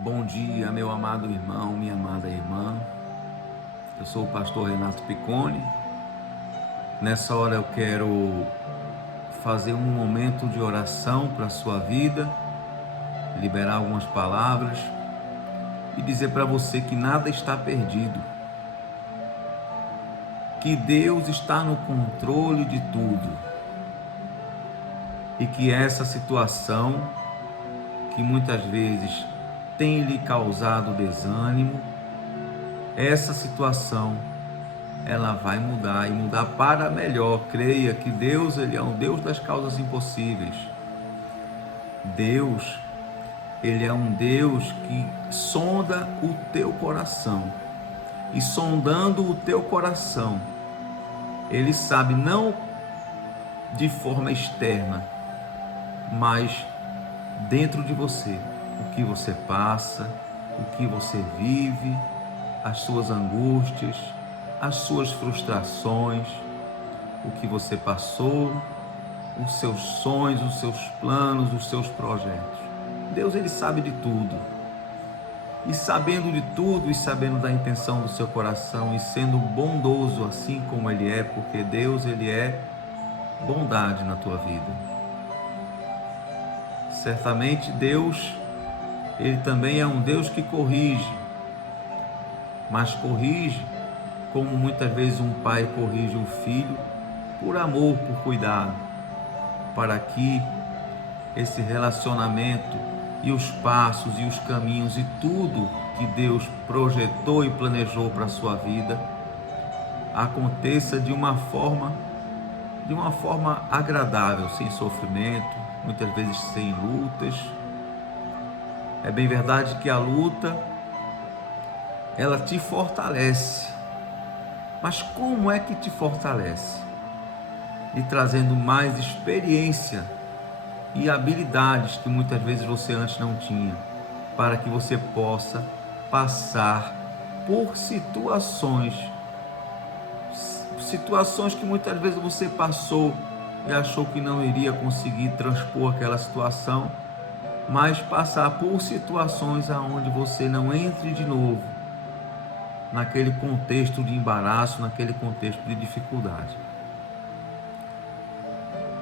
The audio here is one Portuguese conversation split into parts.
Bom dia, meu amado irmão, minha amada irmã. Eu sou o pastor Renato Piccone. Nessa hora eu quero fazer um momento de oração para a sua vida, liberar algumas palavras e dizer para você que nada está perdido, que Deus está no controle de tudo e que essa situação que muitas vezes tem lhe causado desânimo, essa situação ela vai mudar e mudar para melhor. Creia que Deus, ele é um Deus das causas impossíveis. Deus, ele é um Deus que sonda o teu coração. E sondando o teu coração, ele sabe não de forma externa, mas dentro de você, o que você passa, o que você vive, as suas angústias, as suas frustrações, o que você passou, os seus sonhos, os seus planos, os seus projetos. Deus, ele sabe de tudo. E sabendo de tudo e sabendo da intenção do seu coração e sendo bondoso assim como ele é, porque Deus, ele é bondade na tua vida. Certamente Deus, ele também é um Deus que corrige, mas corrige como muitas vezes um pai corrige um filho, por amor, por cuidado, para que esse relacionamento e os passos e os caminhos e tudo que Deus projetou e planejou para a sua vida aconteça de uma forma agradável, sem sofrimento, muitas vezes sem lutas. É bem verdade que a luta, ela te fortalece. Mas como é que te fortalece? E trazendo mais experiência e habilidades que muitas vezes você antes não tinha, para que você possa passar por situações que muitas vezes você passou e achou que não iria conseguir transpor aquela situação, mas passar por situações aonde você não entre de novo naquele contexto de embaraço, naquele contexto de dificuldade.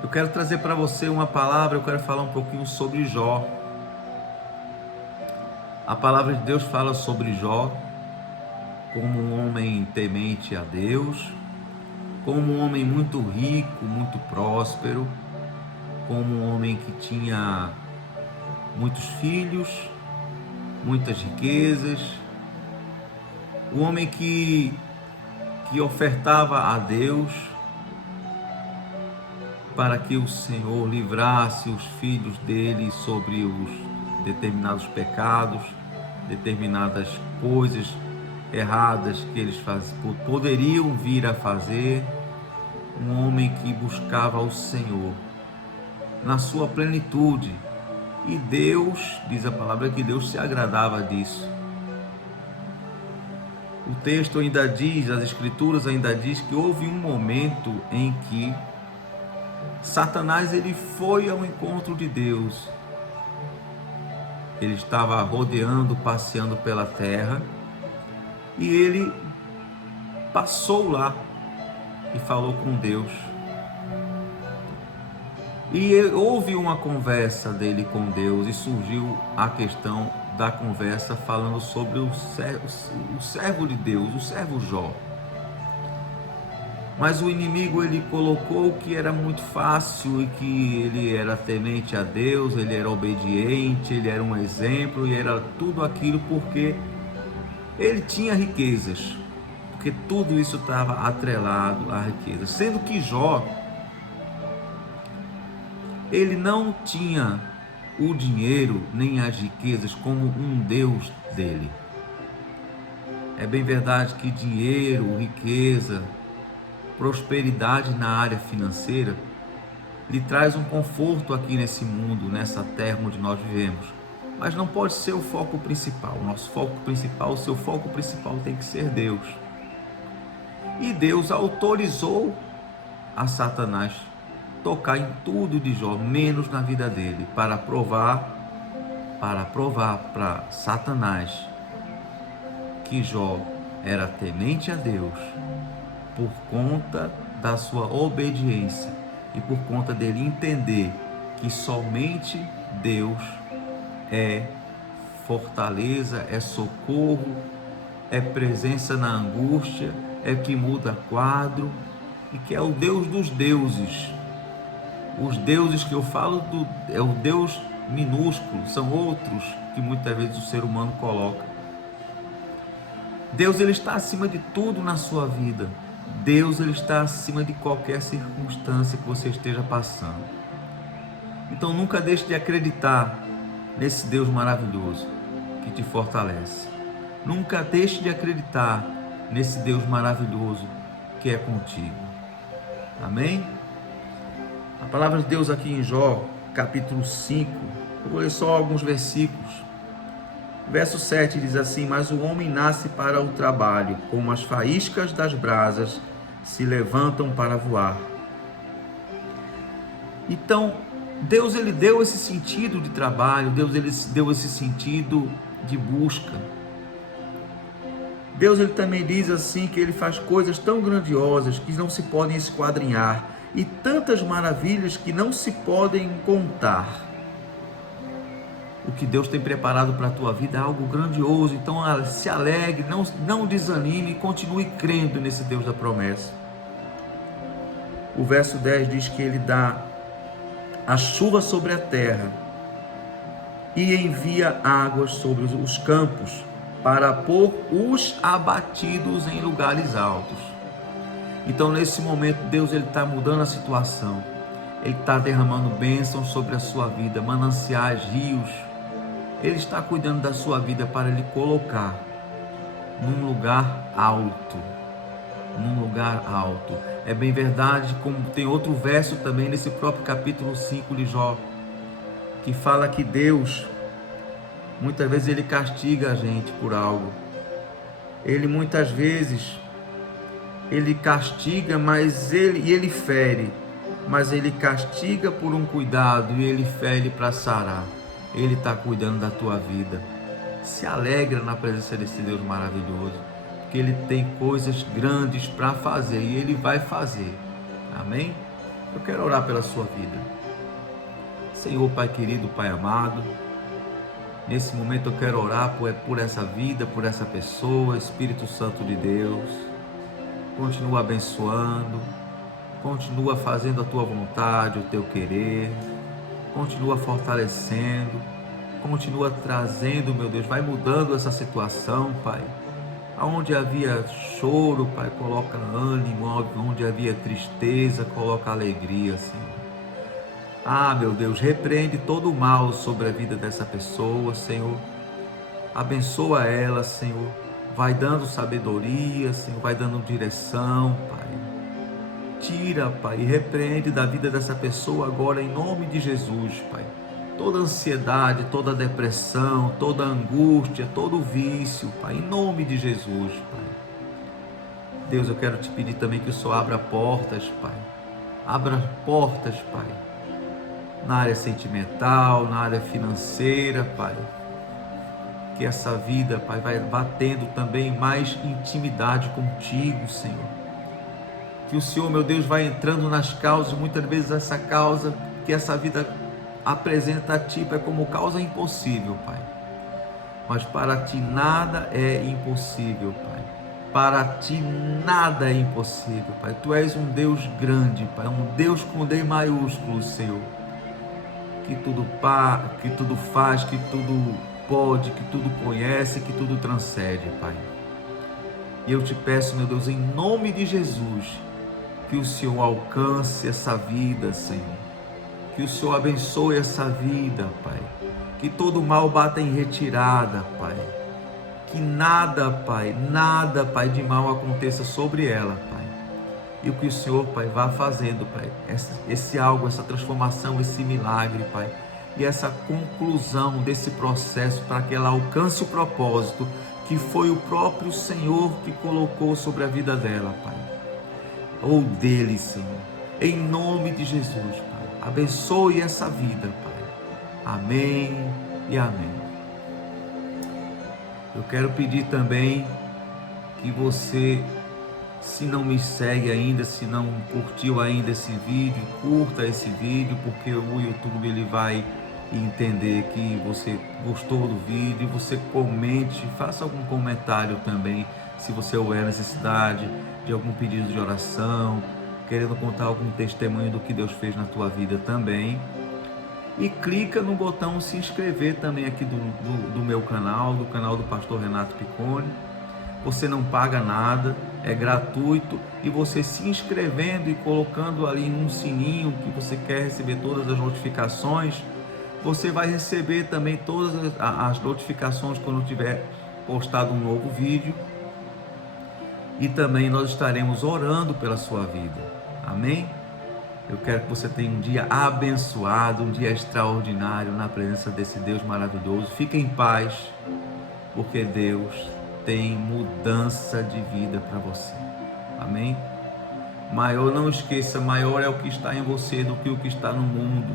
Eu quero trazer para você uma palavra, eu quero falar um pouquinho sobre Jó. A palavra de Deus fala sobre Jó como um homem temente a Deus, como um homem muito rico, muito próspero, como um homem que tinha muitos filhos, muitas riquezas, um homem que ofertava a Deus para que o Senhor livrasse os filhos dele sobre os determinados pecados, determinadas coisas erradas que eles poderiam vir a fazer. Um homem que buscava o Senhor na sua plenitude, e Deus, diz a palavra, que Deus se agradava disso. O texto ainda diz, as escrituras ainda diz que houve um momento em que Satanás ele foi ao encontro de Deus. Ele estava rodeando, passeando pela terra, e ele passou lá e falou com Deus. E houve uma conversa dele com Deus, e surgiu a questão da conversa falando sobre o servo de Deus, o servo Jó. Mas o inimigo ele colocou que era muito fácil e que ele era temente a Deus, ele era obediente, ele era um exemplo e era tudo aquilo porque ele tinha riquezas, porque tudo isso estava atrelado à riqueza. Sendo que Jó, ele não tinha o dinheiro nem as riquezas como um Deus dele. É bem verdade que dinheiro, riqueza, prosperidade na área financeira lhe traz um conforto aqui nesse mundo, nessa terra onde nós vivemos, mas não pode ser o foco principal. O nosso foco principal, o seu foco principal tem que ser Deus. E Deus autorizou a Satanás tocar em tudo de Jó, menos na vida dele, para provar para provar para Satanás que Jó era temente a Deus por conta da sua obediência e por conta dele entender que somente Deus é fortaleza, é socorro, é presença na angústia, é que muda quadro e que é o Deus dos deuses. Os deuses que eu falo é o Deus minúsculo, são outros que muitas vezes o ser humano coloca. Deus, ele está acima de tudo na sua vida. Deus, ele está acima de qualquer circunstância que você esteja passando. Então nunca deixe de acreditar nesse Deus maravilhoso que te fortalece. Nunca deixe de acreditar nesse Deus maravilhoso que é contigo. Amém? A palavra de Deus aqui em Jó, capítulo 5, eu vou ler só alguns versículos. Verso 7 diz assim: mas o homem nasce para o trabalho, como as faíscas das brasas se levantam para voar. Então, Deus, ele deu esse sentido de trabalho, Deus, ele deu esse sentido de busca. Deus, ele também diz assim que ele faz coisas tão grandiosas que não se podem esquadrinhar e tantas maravilhas que não se podem contar. O que Deus tem preparado para a tua vida é algo grandioso. Então se alegre, não desanime, continue crendo nesse Deus da promessa. O verso 10 diz que ele dá a chuva sobre a terra e envia águas sobre os campos para pôr os abatidos em lugares altos. Então nesse momento Deus, ele está mudando a situação. Ele está derramando bênçãos sobre a sua vida, mananciais, rios. Ele está cuidando da sua vida para lhe colocar num lugar alto. Num lugar alto. É bem verdade, como tem outro verso também nesse próprio capítulo 5 de Jó, que fala que Deus, muitas vezes ele castiga a gente por algo. Ele muitas vezes, ele castiga, mas ele fere. Mas ele castiga por um cuidado e ele fere para sarar. Ele está cuidando da tua vida. Se alegra na presença desse Deus maravilhoso, porque ele tem coisas grandes para fazer e ele vai fazer. Amém? Eu quero orar pela sua vida. Senhor, Pai querido, Pai amado, nesse momento eu quero orar por essa vida, por essa pessoa. Espírito Santo de Deus, continua abençoando, continua fazendo a tua vontade, o teu querer, continua fortalecendo, continua trazendo, meu Deus, vai mudando essa situação, Pai. Aonde havia choro, Pai, coloca ânimo, onde havia tristeza, coloca alegria, Senhor. Ah, meu Deus, repreende todo o mal sobre a vida dessa pessoa, Senhor. Abençoa ela, Senhor. Vai dando sabedoria, Senhor, vai dando direção, Pai. Tira, Pai, e repreende da vida dessa pessoa agora, em nome de Jesus, Pai. Toda ansiedade, toda depressão, toda angústia, todo vício, Pai, em nome de Jesus, Pai. Deus, eu quero te pedir também que o Senhor abra portas, Pai. Abra portas, Pai, na área sentimental, na área financeira, Pai. Que essa vida, Pai, vá tendo também mais intimidade contigo, Senhor. Que o Senhor, meu Deus, vai entrando nas causas, muitas vezes essa causa que essa vida apresenta a Ti, Pai, como causa impossível, Pai. Mas para Ti nada é impossível, Pai. Para Ti nada é impossível, Pai. Tu és um Deus grande, Pai, um Deus com D maiúsculo, Senhor. Que tudo faz, que tudo pode, que tudo conhece, que tudo transcende, Pai. E eu te peço, meu Deus, em nome de Jesus, que o Senhor alcance essa vida, Senhor. Que o Senhor abençoe essa vida, Pai. Que todo mal bata em retirada, Pai. Que nada, Pai, de mal aconteça sobre ela, Pai. E o que o Senhor, Pai, vá fazendo, Pai, esse algo, essa transformação, esse milagre, Pai. E essa conclusão desse processo para que ela alcance o propósito que foi o próprio Senhor que colocou sobre a vida dela, Pai. Ou dele, Senhor. Em nome de Jesus, Pai. Abençoe essa vida, Pai. Amém e amém. Eu quero pedir também que você, se não me segue ainda, se não curtiu ainda esse vídeo, curta esse vídeo, porque o YouTube ele vai entender que você gostou do vídeo. Você comente, faça algum comentário também, se você houver necessidade de algum pedido de oração, querendo contar algum testemunho do que Deus fez na tua vida também. E clica no botão se inscrever também aqui do meu canal, do canal do Pastor Renato Piccone. Você não paga nada, é gratuito, e você se inscrevendo e colocando ali num sininho que você quer receber todas as notificações, você vai receber também todas as notificações quando tiver postado um novo vídeo, e também nós estaremos orando pela sua vida, amém? Eu quero que você tenha um dia abençoado, um dia extraordinário na presença desse Deus maravilhoso. Fique em paz, porque Deus tem mudança de vida para você, amém? Maior, não esqueça, maior é o que está em você do que o que está no mundo.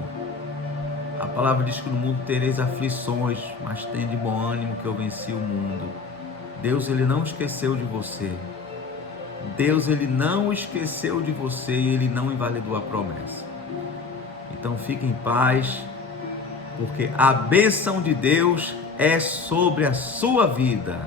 A palavra diz que no mundo tereis aflições, mas tende bom ânimo, que eu venci o mundo. Deus, ele não esqueceu de você. Deus, ele não esqueceu de você e ele não invalidou a promessa. Então fique em paz, porque a bênção de Deus é sobre a sua vida.